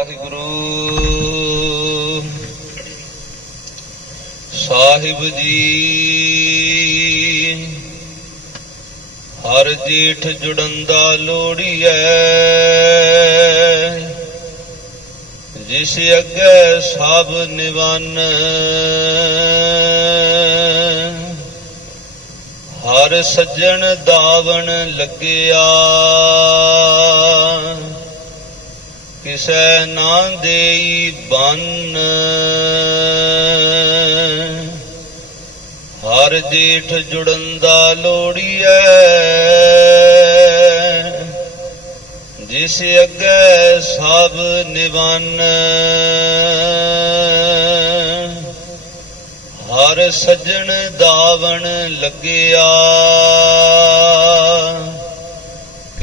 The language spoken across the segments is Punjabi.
ਵਾਹਿਗੁਰੂ। ਸਾਹਿਬ ਜੀ, ਹਰ ਜੀਠ ਜੁੜੰਦਾ ਲੋੜੀਐ ਜਿਸ ਅੱਗੇ ਸਭ ਨਿਵਨ। ਹਰ ਸੱਜਣ ਦਾਵਣ ਲੱਗਿਆ। ਕਿਸੈ ਨਾ ਦੇਈ ਬੰਨ। ਹਰ ਜੀਠ ਜੁੜੰਦਾ ਲੋੜੀਐ ਜਿਸ ਅੱਗੇ ਸਭ ਨਿਵਨ। ਹਰ ਸੱਜਣ ਦਾਵਣ ਲੱਗਿਆ।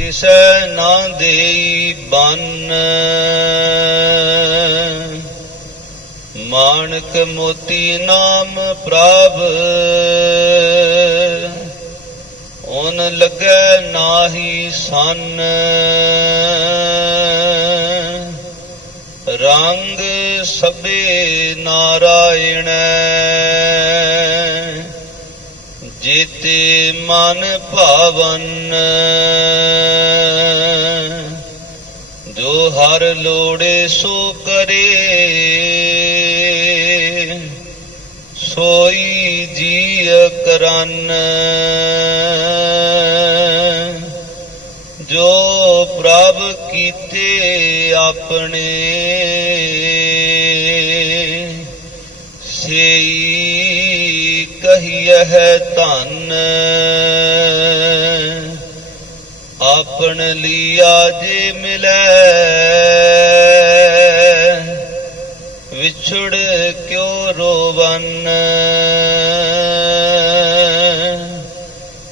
ਕਿਸੈ ਨਾ ਦੇਈ ਬੰਨ। ਮਾਨਕ ਮੋਤੀ ਨਾਮ ਪ੍ਰਭ। ਓਨ ਲੱਗੈ ਨਾਹੀ ਸੰਨ। ਰੰਗ ਸਭੇ ਨਾਰਾਇਣ। ਜੀਤੇ ਮਨ ਭਾਵਨ ਜੋ ਹਰ ਲੋੜੇ ਸੋ ਕਰੇ, ਸੋਈ ਜੀ ਕਰਨ। ਜੋ ਪ੍ਰਭ ਕੀਤੇ ਆਪਣੇ, ਸੇਈ ਕਹੀਐ ਧਨ। ਆਪਣ ਲਿਆ ਜੇ ਮਿਲੈ, ਵਿਛੜ ਕਿਉ ਰੋਵਨ।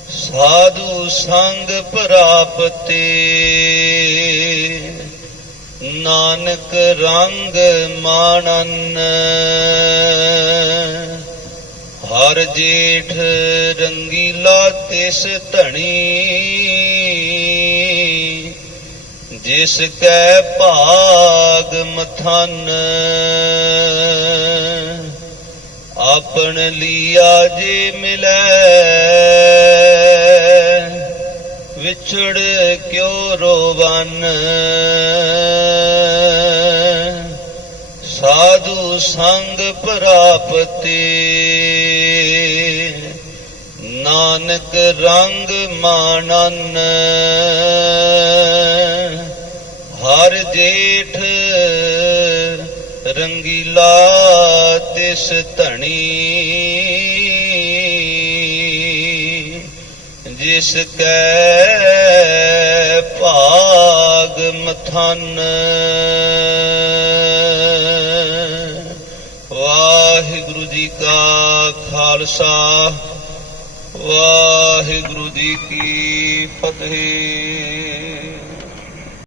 ਸਾਧੂ ਸੰਗ ਪ੍ਰਾਪਤੇ, ਨਾਨਕ ਰੰਗ ਮਾਣਨ। ਹਰ ਜੇਠ ਰੰਗੀਲਾ ਤਿਸ ਧਣੀ। ਜਿਸ ਕੈ ਭਾਗ ਮਥਨ, ਆਪਣ ਲਿਆ ਜੇ ਮਿਲੈ। ਵਿਛੜ ਕਿਉ ਰੋਵਨ। ਸਾਧੂ ਸੰਗ ਪ੍ਰਾਪਤੀ। ਨਾਨਕ ਰੰਗ ਮਾਣਨ, ਹਰ ਜੇਠ ਰੰਗੀਲਾ ਤਿਸ ਧਣੀ। ਜਿਸ ਕੈ ਭਾਗ ਮਥਨ, ਵਾਹਿਗੁਰੂ ਜੀ ਕਾ ਖਾਲਸਾ। ਵਾਹਿਗੁਰੂ ਜੀ ਕੀ ਫਤਿਹ।